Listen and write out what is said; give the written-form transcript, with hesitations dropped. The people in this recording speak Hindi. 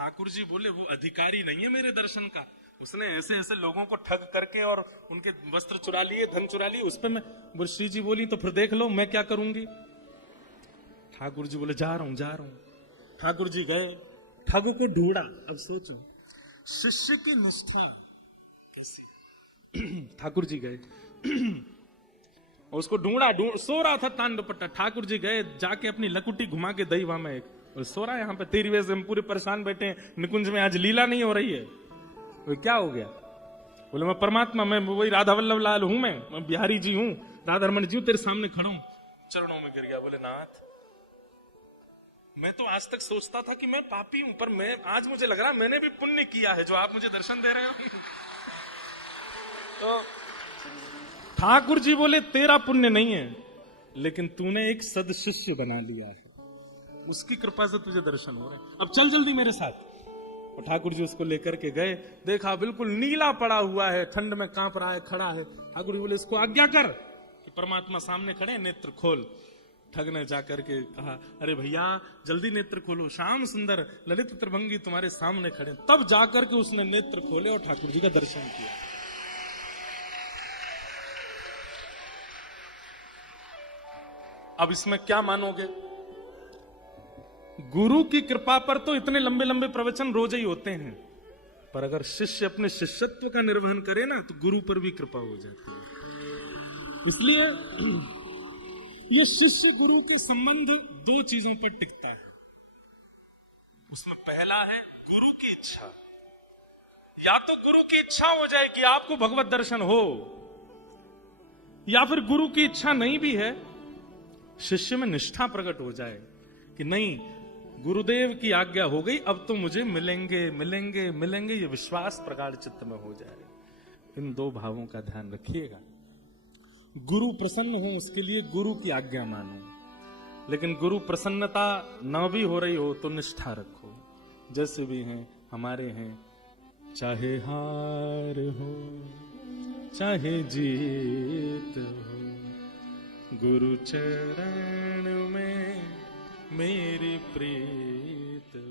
ठाकुर जी बोले वो अधिकारी नहीं है मेरे दर्शन का, उसने ऐसे ऐसे लोगों को ठग करके और उनके वस्त्र चुरा लिए, धन चुरा लिए, उस पर मैं बोले। श्री जी बोली तो फिर देख लो मैं क्या करूंगी। ठाकुर जी बोले जा रहा हूं जा रहा हूं। ठाकुर जी गए, ठग को ढूंढा। अब सोचो शिष्य की निष्ठा कैसी। ठाकुर जी गए उसको ढूंढा, सो रहा था तांडवपट्टा। ठाकुर जी गए, जाके अपनी लकुटी घुमा के दई वहां में एक, और सो रहा है यहाँ पे तेरी वजह से हम पूरे परेशान बैठे हैं, निकुंज में आज लीला नहीं हो रही है। वो क्या हो गया? बोले मैं परमात्मा, मैं वही राधा वल्लभ लाल हूं, मैं बिहारी जी हूं, राधा रमन जी हूं, तेरे सामने खड़ा हूं। चरणों में गिर गया। बोले नाथ, मैं तो आज तक सोचता था कि मैं पापी हूं, पर मैं आज मुझे लग रहा मैंने भी पुण्य किया है जो आप मुझे दर्शन दे रहे हो। तो ठाकुर जी बोले तेरा पुण्य नहीं है, लेकिन तूने एक सदशिष्य बना लिया है, उसकी कृपा से तुझे दर्शन हो रहे हैं। अब चल जल्दी मेरे साथ। और ठाकुर जी उसको लेकर के गए, देखा बिल्कुल नीला पड़ा हुआ है, ठंड में कांप रहा है, खड़ा है। ठाकुर जी बोले इसको आज्ञा कर कि परमात्मा सामने खड़े, नेत्र खोल। ठग ने जाकर के कहा अरे भैया जल्दी नेत्र खोलो, श्याम सुंदर ललित त्रिभंगी तुम्हारे सामने खड़े। तब जाकर के उसने नेत्र खोले और ठाकुर जी का दर्शन किया। अब इसमें क्या मानोगे? गुरु की कृपा पर तो इतने लंबे लंबे प्रवचन रोज ही होते हैं, पर अगर शिष्य अपने शिष्यत्व का निर्वहन करे ना तो गुरु पर भी कृपा हो जाती है। इसलिए ये शिष्य गुरु के संबंध दो चीजों पर टिकता है। उसमें पहला है गुरु की इच्छा। या तो गुरु की इच्छा हो जाए कि आपको भगवत दर्शन हो, या फिर गुरु की इच्छा नहीं भी है, शिष्य में निष्ठा प्रकट हो जाए कि नहीं गुरुदेव की आज्ञा हो गई, अब तो मुझे मिलेंगे मिलेंगे मिलेंगे, ये विश्वास प्रगाढ़ चित्त में हो जाए। इन दो भावों का ध्यान रखिएगा। गुरु प्रसन्न हो उसके लिए गुरु की आज्ञा मानो, लेकिन गुरु प्रसन्नता न भी हो रही हो तो निष्ठा रखो। जैसे भी हैं हमारे हैं, चाहे हार हो चाहे जीत हो, गुरु चरण में मेरी प्रीत हो।